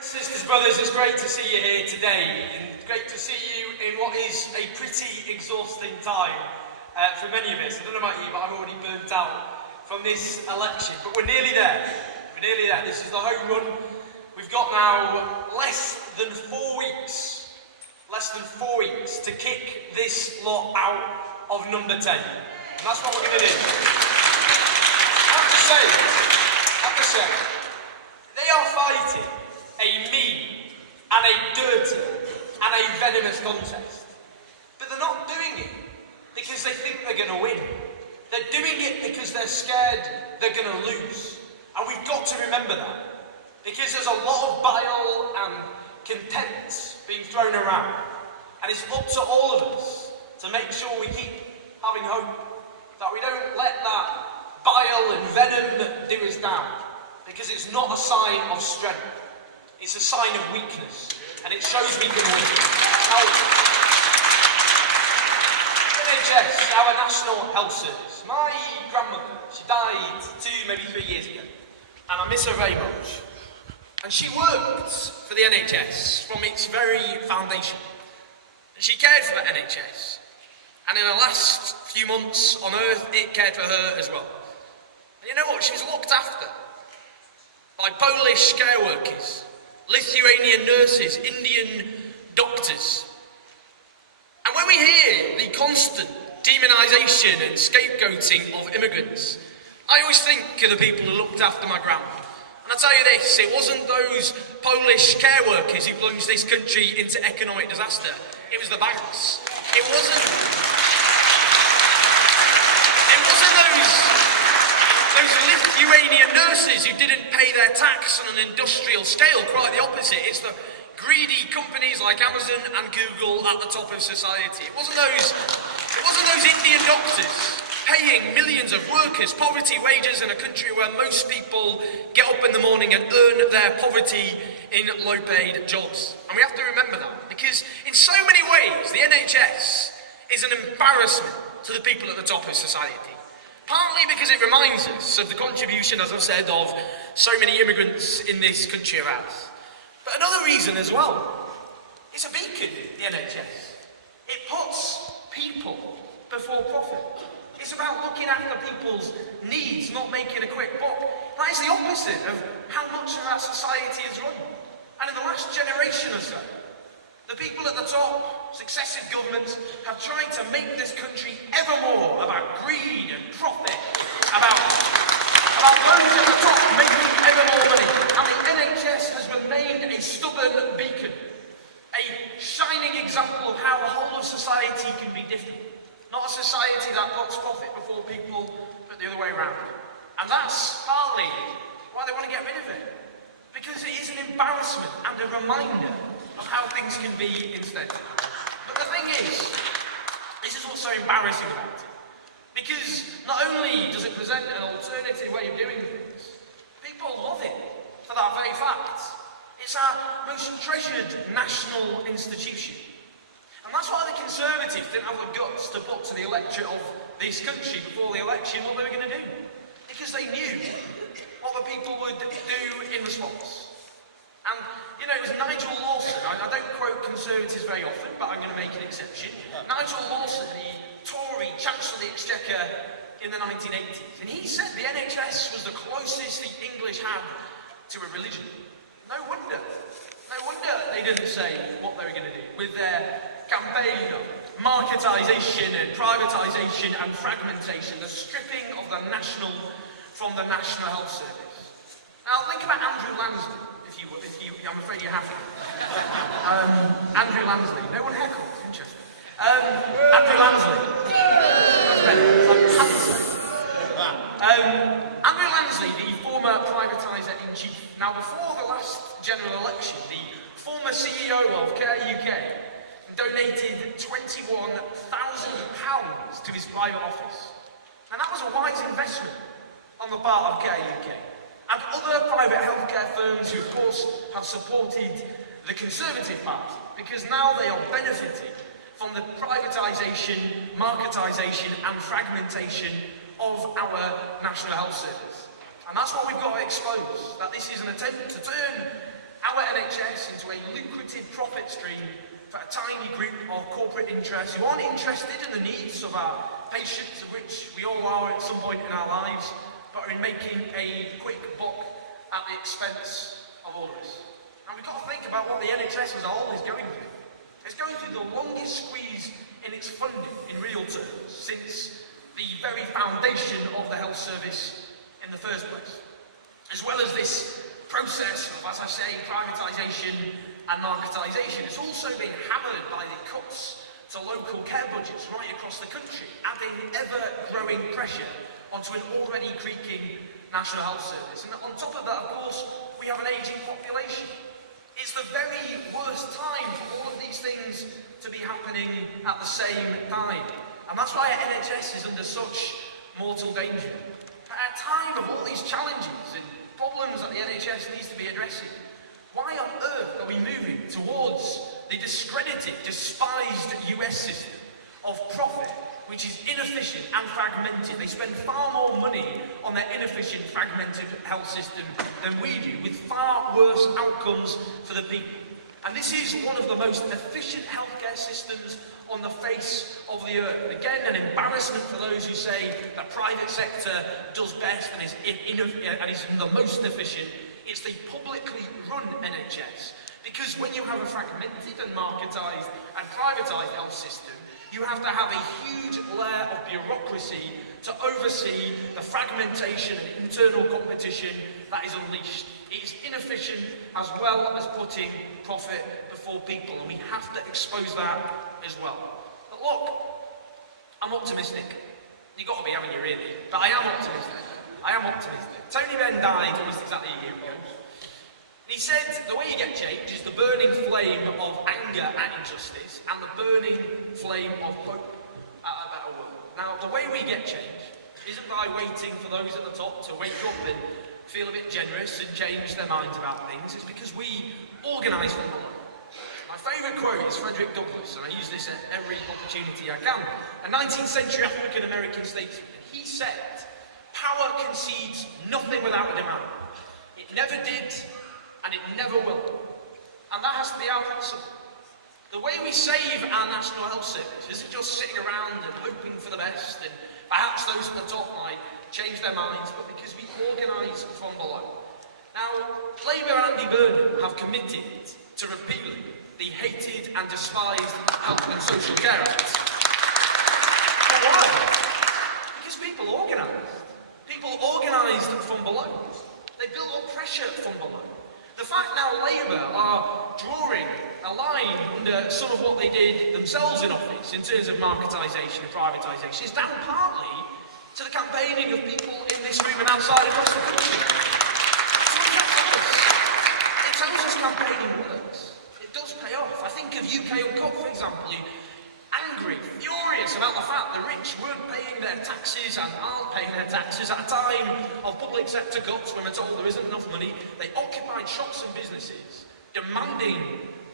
Sisters, brothers, it's great to see you here today, and great to see you in what is a pretty exhausting time for many of us. I don't know about you, but I'm already burnt out from this election, but we're nearly there. We're nearly there. This is the home run. We've got now less than 4 weeks to kick this lot out of number 10, and that's what we're going to do. I have to say, they are fighting a mean and a dirty and a venomous contest. But they're not doing it because they think they're going to win. They're doing it because they're scared they're going to lose. And we've got to remember that. Because there's a lot of bile and contempt being thrown around. And it's up to all of us to make sure we keep having hope. That we don't let that bile and venom do us down. Because it's not a sign of strength. It's a sign of weakness, and it shows we can win. Now, NHS, our National Health Service, my grandmother, she died 2, maybe 3 years ago, and I miss her very much. And she worked for the NHS from its very foundation. And she cared for the NHS. And in her last few months on earth, it cared for her as well. And you know what? She was looked after by Polish care workers, Lithuanian nurses, Indian doctors. And when we hear the constant demonisation and scapegoating of immigrants, I always think of the people who looked after my grandma. And I'll tell you this, it wasn't those Polish care workers who plunged this country into economic disaster. It was the banks. It wasn't those Lithuanian nurses who didn't pay their tax on an industrial scale. Quite the opposite. It's the greedy companies like Amazon and Google at the top of society. It wasn't those Indian doctors paying millions of workers poverty wages in a country where most people get up in the morning and earn their poverty in low-paid jobs. And we have to remember that, because in so many ways the NHS is an embarrassment to the people at the top of society. Partly because it reminds us of the contribution, as I've said, of so many immigrants in this country of ours. But another reason as well, it's a beacon, the NHS. It puts people before profit. It's about looking after people's needs, not making a quick buck. That is the opposite of how much of our society is run. And in the last generation or so, the people at the top, successive governments, have tried to make this country ever more about greed and profit, about those at the top making ever more money. And the NHS has remained a stubborn beacon, a shining example of how the whole of society can be different. Not a society that puts profit before people, but the other way around. And that's partly why they want to get rid of it. Because it is an embarrassment and a reminder of how things can be instead. But the thing is, this is what's so embarrassing about it. Because not only does it present an alternative way of doing things, people love it for that very fact. It's our most treasured national institution. And that's why the Conservatives didn't have the guts to put to the electorate of this country before the election what they were going to do. Because they knew what the people would do in response. And, you know, it was Nigel Lawson, I don't quote Conservatives very often, but I'm going to make an exception. Nigel Lawson, the Tory Chancellor of the Exchequer in the 1980s, and he said the NHS was the closest the English had to a religion. No wonder they didn't say what they were going to do with their campaign of marketisation and privatisation and fragmentation, the stripping of the national from the National Health Service. Now think about Andrew Lansley. I'm afraid you have to. Andrew Lansley. No one heckled. Interesting. Andrew Lansley. That's better. It's like Hanson. Andrew Lansley, the former privatiser in chief. Now, before the last general election, the former CEO of Care UK donated £21,000 to his private office. And that was a wise investment on the part of Care UK. And other private healthcare firms who, of course, have supported the Conservative Party, because now they are benefiting from the privatisation, marketisation and fragmentation of our National Health Service. And that's what we've got to expose, that this is an attempt to turn our NHS lucrative profit stream for a tiny group of corporate interests who aren't interested in the needs of our patients, of which we all are at some point in our lives, but are in making a quick buck at the expense of all of us. And we've got to think about what the NHS as a whole is going through. It's going through the longest squeeze in its funding in real terms since the very foundation of the health service in the first place. As well as this process of, as I say, privatisation and marketisation, it's also been hammered by the cuts to local care budgets right across the country, adding ever-growing pressure onto an already creaking national health service. And on top of that, of course, we have an ageing population. It's the very worst time for all of these things to be happening at the same time. And that's why our NHS is under such mortal danger. At a time of all these challenges and problems that the NHS needs to be addressing, why on earth are we moving towards the discredited, despised US system of profit, which is inefficient and fragmented? They spend far more money on their inefficient, fragmented health system than we do, with far worse outcomes for the people. And this is one of the most efficient healthcare systems on the face of the earth. Again, an embarrassment for those who say the private sector does best and is the most efficient. It's the publicly run NHS. Because when you have a fragmented and marketised and privatised health system, you have to have a huge layer of bureaucracy to oversee the fragmentation and internal competition that is unleashed. It is inefficient as well as putting profit before people, and we have to expose that as well. But look, I'm optimistic. You've got to be, haven't you, really? But I am optimistic. Tony Benn died almost exactly a year ago. He said the way you get change is the burning flame of anger at injustice and the burning flame of hope at a better world. Now, the way we get change isn't by waiting for those at the top to wake up and feel a bit generous and change their minds about things. It's because we organise from below. My favourite quote is Frederick Douglass, and I use this at every opportunity I can, a 19th century African-American statesman. He said, "Power concedes nothing without a demand. It never did, and it never will." And that has to be our principle. The way we save our national health service isn't just sitting around and hoping for the best, and perhaps those at the top might change their minds, but because we organise from below. Now, Labour and Andy Burnham have committed to repealing the hated and despised Health and Social Care Act. But why? Because people organised. People organised from below. They built up pressure from below. The fact now Labour are drawing a line under some of what they did themselves in office in terms of marketisation and privatisation is down partly to the campaigning of people in this room and outside across the country. So what does that tell us? It tells us campaigning works. It does pay off. I think of UK Uncut, for example, who angry, furious about the fact the rich weren't paying their taxes and aren't paying their taxes at a time of public sector cuts when we're told there isn't enough money. They occupied shops and businesses, demanding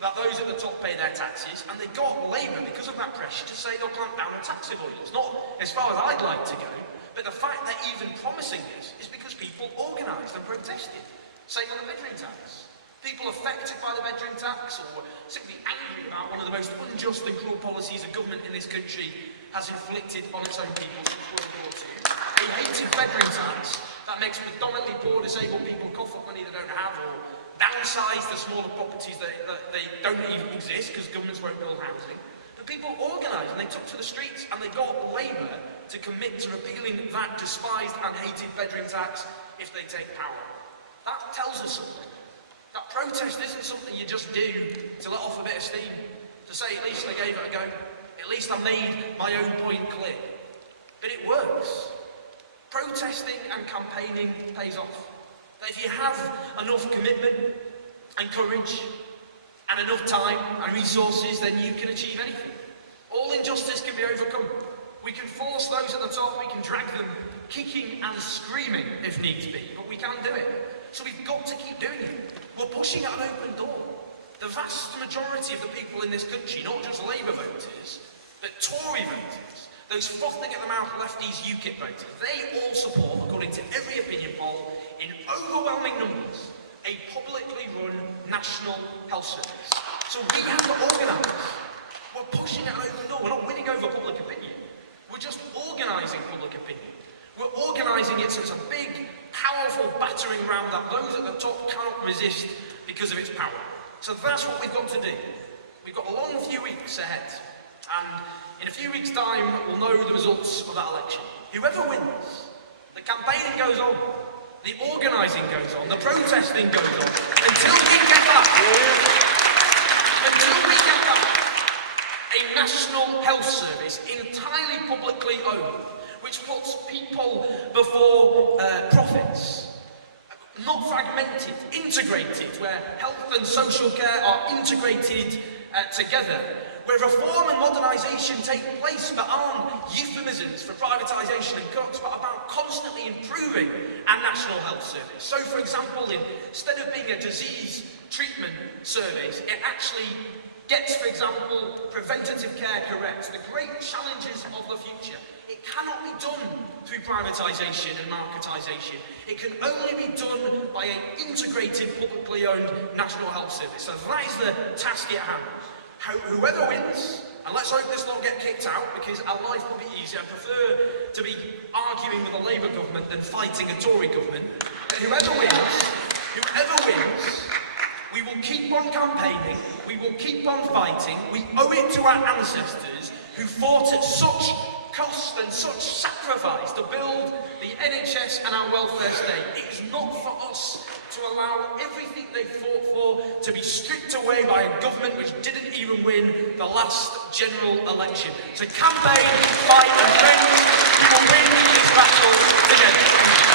that those at the top pay their taxes, and they got Labour, because of that pressure, to say they'll clamp down on tax avoidance. Not as far as I'd like to go, but the fact they're even promising this is because people organised and protested. Same on the bedroom tax. People affected by the bedroom tax or simply angry about one of the most unjust and cruel policies a government in this country has inflicted on its own people since World War II. A hated bedroom tax that makes predominantly poor disabled people cough up money they don't have, or downsize the smaller properties that they don't even exist because governments won't build housing. But people organised and they took to the streets and they got Labour to commit to repealing that despised and hated bedroom tax if they take power. That tells us something. That protest isn't something you just do to let off a bit of steam, to say at least I gave it a go, at least I made my own point clear. But it works. Protesting and campaigning pays off. That if you have enough commitment and courage and enough time and resources, then you can achieve anything. All injustice can be overcome. We can force those at the top, we can drag them kicking and screaming if needs be, but we can do it. So we've got to keep doing it. We're pushing at an open door. The vast majority of the people in this country, not just Labour voters, but Tory voters, those frothing at the mouth lefties UKIP voters, they all support, according to every opinion poll, in overwhelming numbers, a publicly run national health service. So we have to organise. We're pushing it over the door. We're not winning over public opinion. We're just organising public opinion. We're organising it so it's a big, powerful battering ram that those at the top cannot resist because of its power. So that's what we've got to do. We've got a long few weeks ahead. And in a few weeks' time, we'll know the results of that election. Whoever wins, the campaigning goes on, the organising goes on, the protesting goes on, until we get back a national health service entirely publicly owned, which puts people before profits, not fragmented, integrated, where health and social care are integrated together, where reform and modernisation take place but aren't euphemisms for privatisation and cuts, but about constantly improving our national health service. So, for example, instead of being a disease treatment service, it actually gets, for example, preventative care correct. The great challenges of the future. It cannot be done through privatisation and marketisation. It can only be done by an integrated, publicly owned national health service. So that is the task at hand. Whoever wins, and let's hope this lot get kicked out, because our life will be easier. I prefer to be arguing with a Labour government than fighting a Tory government. But whoever wins, we will keep on campaigning, we will keep on fighting. We owe it to our ancestors who fought at such cost and such sacrifice to build the NHS and our welfare state. It is not for us to allow everything they fought for to be stripped away by a government which didn't even win the last general election. So campaign, fight and friends, we will win this battle together.